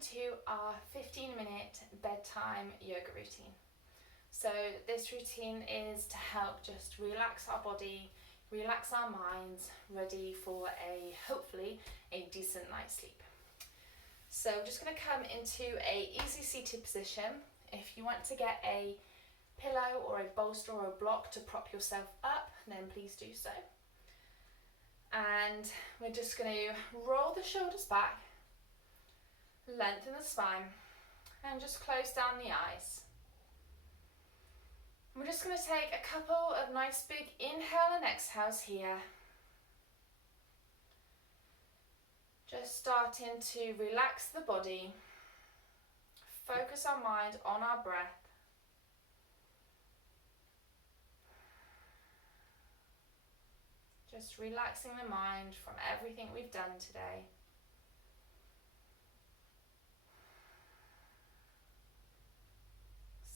to our 15-minute bedtime yoga routine. So this routine is to help just relax our body, relax our minds, ready for hopefully a decent night's sleep. So I'm just going to come into a easy seated position. If you want to get a pillow or a bolster or a block to prop yourself up, then please do so. And we're just going to roll the shoulders back, lengthen the spine, and just close down the eyes. We're just going to take a couple of nice big inhale and exhales here. Just starting to relax the body, focus our mind on our breath. Just relaxing the mind from everything we've done today.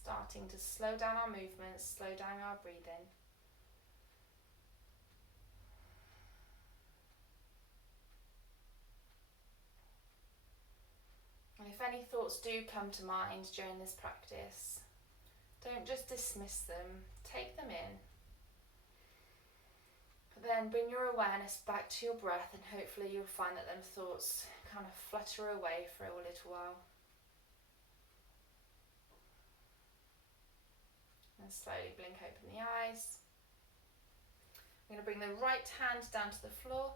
Starting to slow down our movements, slow down our breathing. And if any thoughts do come to mind during this practice, don't just dismiss them, take them in. But then bring your awareness back to your breath, and hopefully you'll find that them thoughts kind of flutter away for a little while. And slowly blink open the eyes. I'm going to bring the right hand down to the floor.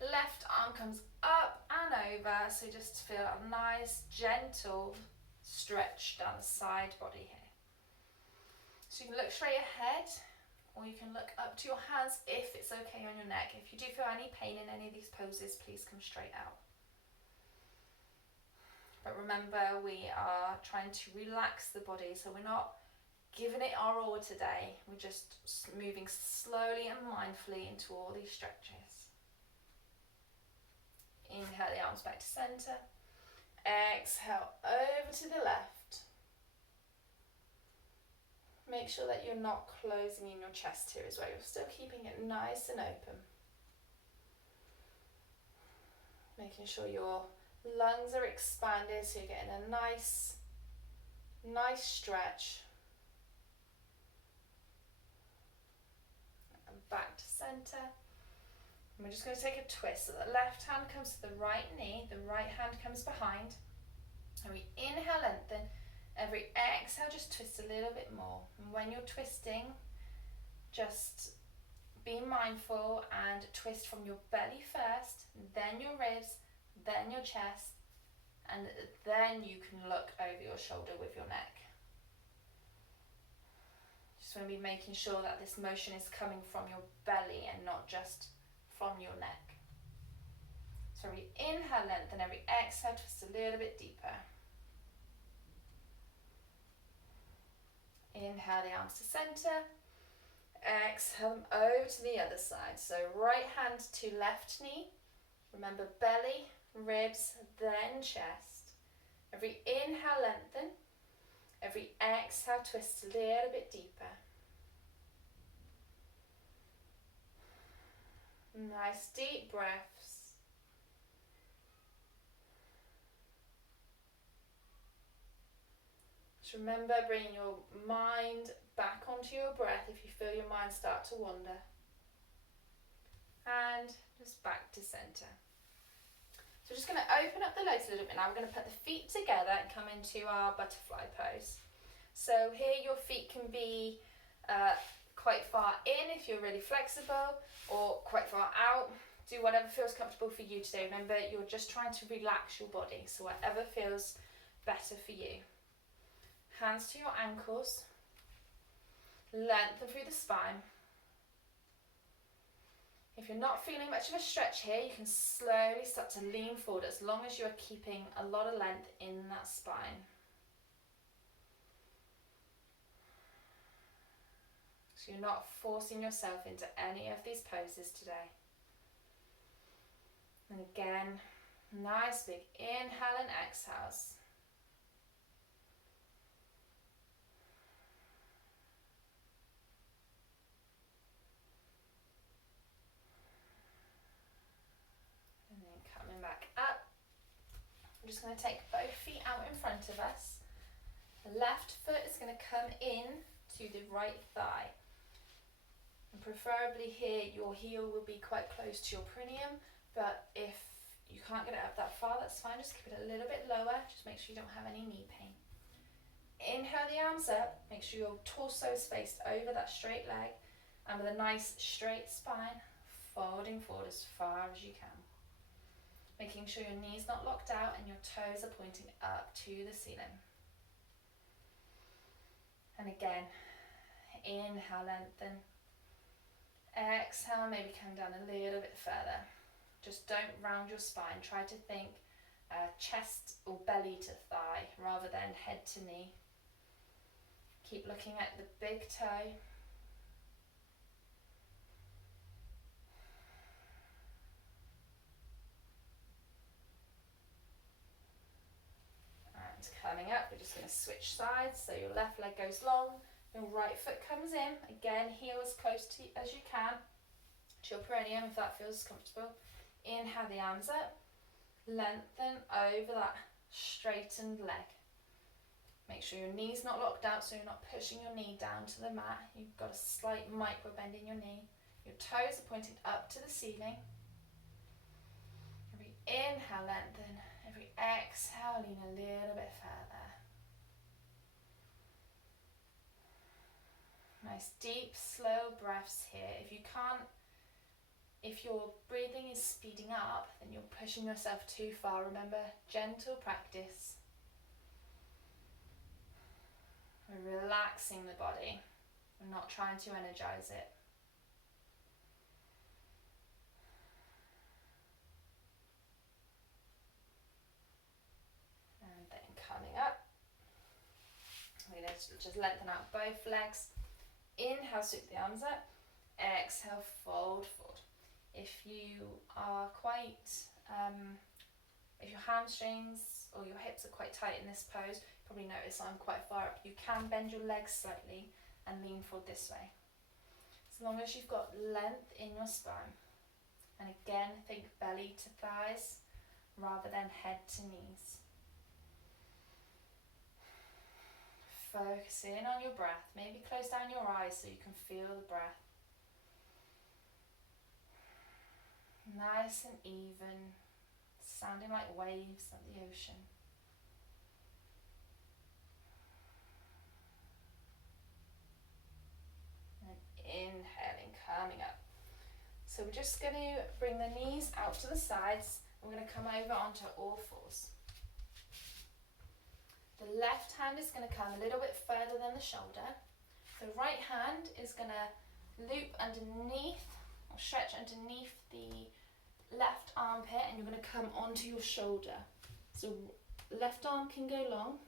The left arm comes up and over, so just feel a nice gentle stretch down the side body here. So you can look straight ahead, or you can look up to your hands if it's okay on your neck. If you do feel any pain in any of these poses, please come straight out. But remember, we are trying to relax the body, so we're not giving it our all today. We're just moving slowly and mindfully into all these stretches. Inhale the arms back to center. Exhale over to the left. Make sure that you're not closing in your chest here as well. You're still keeping it nice and open. Making sure your lungs are expanded so you're getting a nice stretch. And back to center. And we're just going to take a twist. So the left hand comes to the right knee, the right hand comes behind. And we inhale, lengthen. Every exhale, just twist a little bit more. And when you're twisting, just be mindful and twist from your belly first, then your ribs, then your chest, and then you can look over your shoulder with your neck. Just want to be making sure that this motion is coming from your belly and not just from your neck. So we inhale, lengthen, every exhale, twist a little bit deeper. Inhale the arms to center. Exhale them over to the other side. So right hand to left knee. Remember belly, ribs, then chest. Every inhale, lengthen. Every exhale, twist a little bit deeper. Nice deep breaths. Just remember bringing your mind back onto your breath if you feel your mind start to wander. And just back to center. So we're just going to open up the legs a little bit now. We're going to put the feet together and come into our butterfly pose. So here your feet can be quite far in if you're really flexible, or quite far out. Do whatever feels comfortable for you today. Remember, you're just trying to relax your body, so whatever feels better for you. Hands to your ankles. Lengthen through the spine. If you're not feeling much of a stretch here, you can slowly start to lean forward as long as you're keeping a lot of length in that spine. So you're not forcing yourself into any of these poses today. And again, nice big inhale and exhales. And then coming back up. just going to take both feet out in front of us. The left foot is going to come in to the right thigh. And preferably here, your heel will be quite close to your perineum, but if you can't get it up that far, that's fine. Just keep it a little bit lower. Just make sure you don't have any knee pain. Inhale the arms up. Make sure your torso is faced over that straight leg. And with a nice straight spine, folding forward as far as you can. Making sure your knee's not locked out and your toes are pointing up to the ceiling. And again, inhale, lengthen. Exhale, maybe come down a little bit further. Just don't round your spine. Try to think chest or belly to thigh rather than head to knee. Keep looking at the big toe. And coming up, we're just going to switch sides. So your left leg goes long, your right foot comes in. Again, heel as close to as you can to your perineum if that feels comfortable. Inhale the arms up, lengthen over that straightened leg. Make sure your knee's not locked out so you're not pushing your knee down to the mat. You've got a slight micro bend in your knee. Your toes are pointing up to the ceiling. Every inhale, lengthen. Every exhale, lean a little bit further. Nice deep, slow breaths here. If your breathing is speeding up, then you're pushing yourself too far. Remember, gentle practice. We're relaxing the body. We're not trying to energize it. And then coming up. We're going to just lengthen out both legs. Inhale, sweep the arms up. Exhale, fold forward. If you are if your hamstrings or your hips are quite tight in this pose, you probably notice I'm quite far up. You can bend your legs slightly and lean forward this way. As long as you've got length in your spine. And again, think belly to thighs rather than head to knees. Focus in on your breath. Maybe close down your eyes so you can feel the breath. Nice and even, sounding like waves of the ocean. And inhaling, coming up. So we're just going to bring the knees out to the sides. We're going to come over onto all fours. The left hand is going to come a little bit further than the shoulder. The right hand is going to loop underneath or stretch underneath the left armpit, and you're going to come onto your shoulder. So left arm can go long.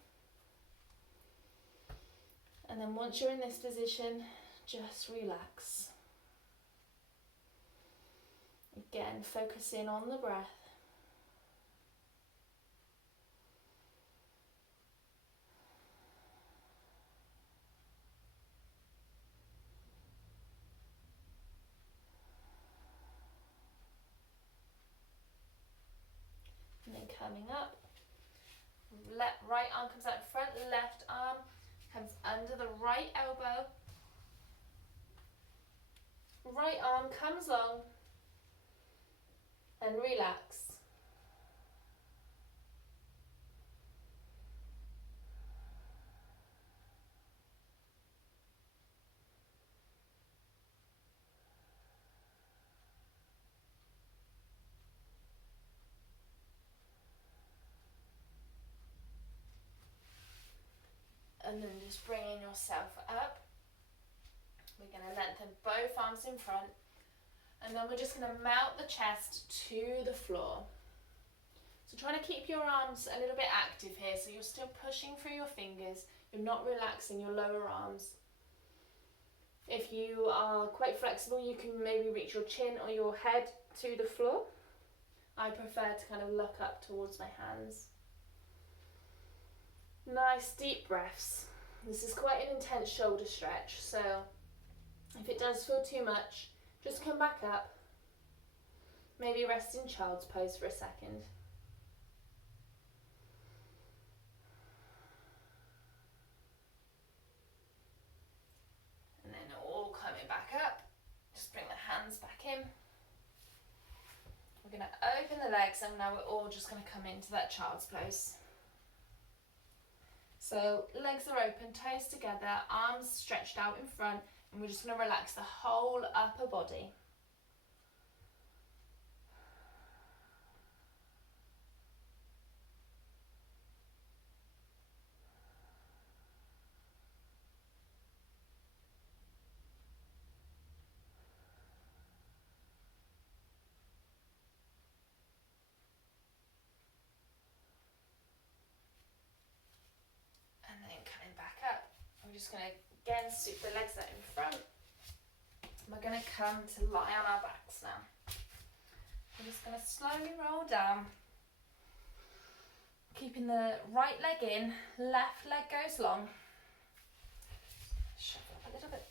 And then once you're in this position, just relax. Again, focus in on the breath. And then coming up, right arm comes out in front, left arm comes under the right elbow. Right arm comes long and relax. And then just bringing yourself up. We're going to lengthen both arms in front. And then we're just going to melt the chest to the floor. So trying to keep your arms a little bit active here. So you're still pushing through your fingers. You're not relaxing your lower arms. If you are quite flexible, you can maybe reach your chin or your head to the floor. I prefer to kind of look up towards my hands. Nice deep breaths. This is quite an intense shoulder stretch, so if it does feel too much, just come back up. Maybe rest in child's pose for a second. We're going to open the legs, and now we're all just going to come into that child's pose. So legs are open, toes together, arms stretched out in front, and we're just going to relax the whole upper body. We're just going to again scoop the legs out in front. We're going to come to lie on our backs now. We're just going to slowly roll down, keeping the right leg in, left leg goes long. Shove up a little bit.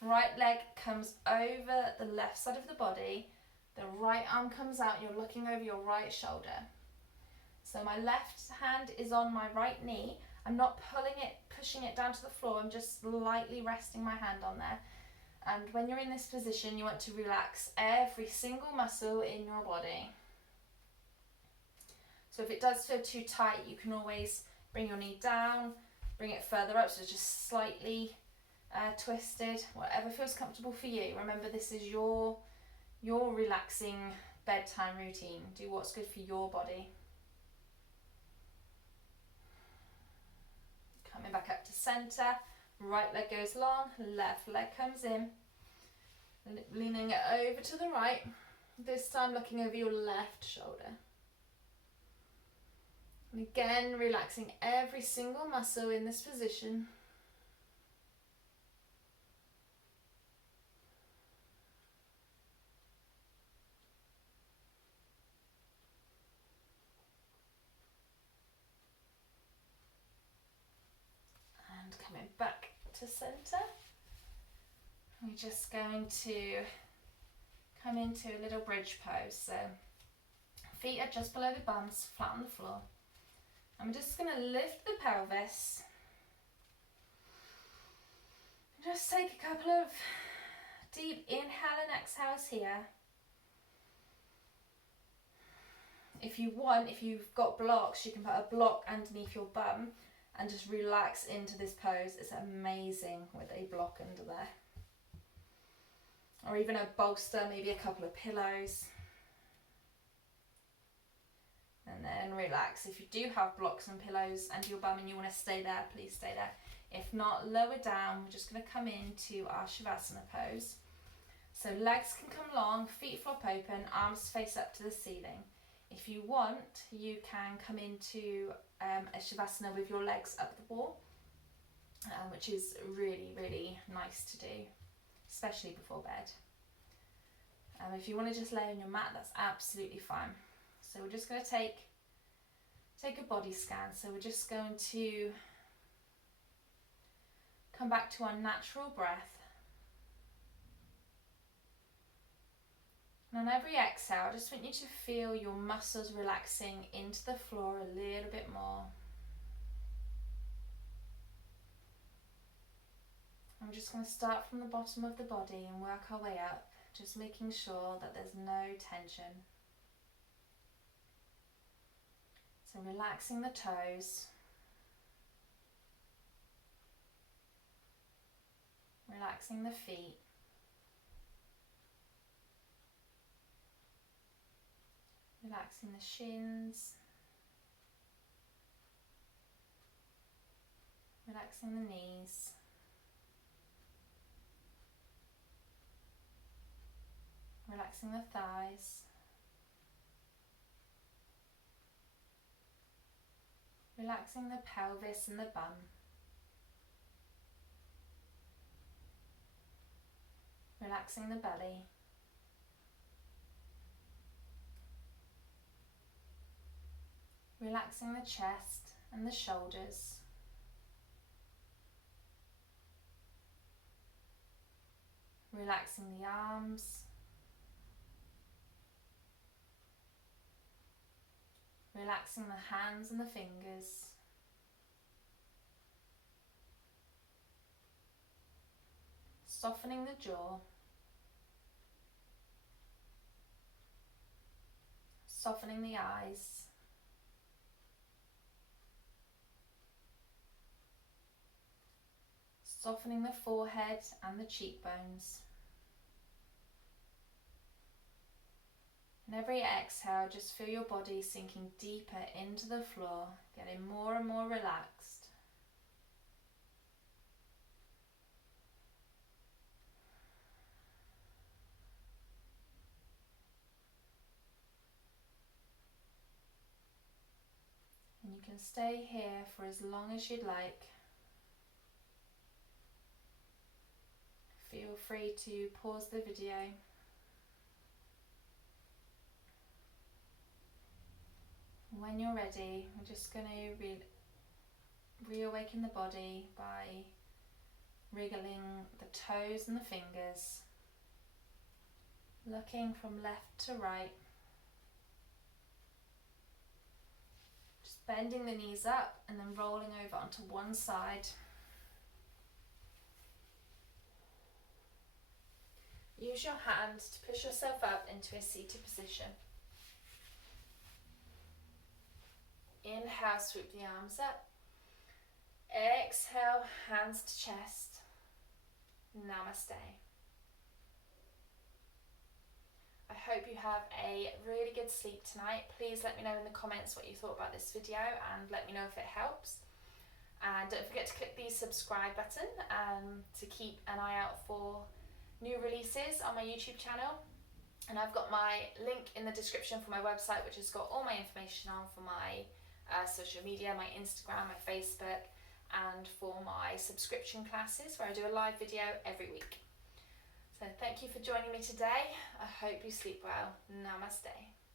Right leg comes over the left side of the body. The right arm comes out, you're looking over your right shoulder. So my left hand is on my right knee. I'm not pulling it, pushing it down to the floor. I'm just lightly resting my hand on there. And when you're in this position, you want to relax every single muscle in your body. So if it does feel too tight, you can always bring your knee down, bring it further up, so it's just slightly twisted, whatever feels comfortable for you. Remember, this is your relaxing bedtime routine. Do what's good for your body. Coming back up to centre, right leg goes long, left leg comes in, leaning it over to the right, this time looking over your left shoulder. And again, relaxing every single muscle in this position. Coming back to centre, we're just going to come into a little bridge pose. So feet are just below the bums, flat on the floor. I'm just going to lift the pelvis. Just take a couple of deep inhale and exhales here. If you want, if you've got blocks, you can put a block underneath your bum and just relax into this pose. It's amazing with a block under there. Or even a bolster, maybe a couple of pillows. And then relax. If you do have blocks and pillows under your bum and you want to stay there, please stay there. If not, lower down. We're just going to come into our Shavasana pose. So legs can come long, feet flop open, arms face up to the ceiling. If you want, you can come into a Shavasana with your legs up the wall, which is really, really nice to do, especially before bed. If you want to just lay on your mat, that's absolutely fine. So we're just going to take a body scan. So we're just going to come back to our natural breath. And on every exhale, I just want you to feel your muscles relaxing into the floor a little bit more. I'm just going to start from the bottom of the body and work our way up, just making sure that there's no tension. So relaxing the toes, relaxing the feet, relaxing the shins, relaxing the knees, relaxing the thighs, relaxing the pelvis and the bum, relaxing the belly, relaxing the chest and the shoulders, relaxing the arms, relaxing the hands and the fingers, softening the jaw, softening the eyes. Softening the forehead and the cheekbones. And every exhale, just feel your body sinking deeper into the floor, getting more and more relaxed. And you can stay here for as long as you'd like. Feel free to pause the video. When you're ready, we're just going to reawaken the body by wriggling the toes and the fingers, looking from left to right, just bending the knees up and then rolling over onto one side. Use your hands to push yourself up into a seated position. Inhale, swoop the arms up. Exhale, hands to chest. Namaste. I hope you have a really good sleep tonight. Please let me know in the comments what you thought about this video and let me know if it helps. And don't forget to click the subscribe button to keep an eye out for new releases on my YouTube channel. And I've got my link in the description for my website, which has got all my information on for my social media, my Instagram, my Facebook, and for my subscription classes where I do a live video every week. So thank you for joining me today. I hope you sleep well. Namaste.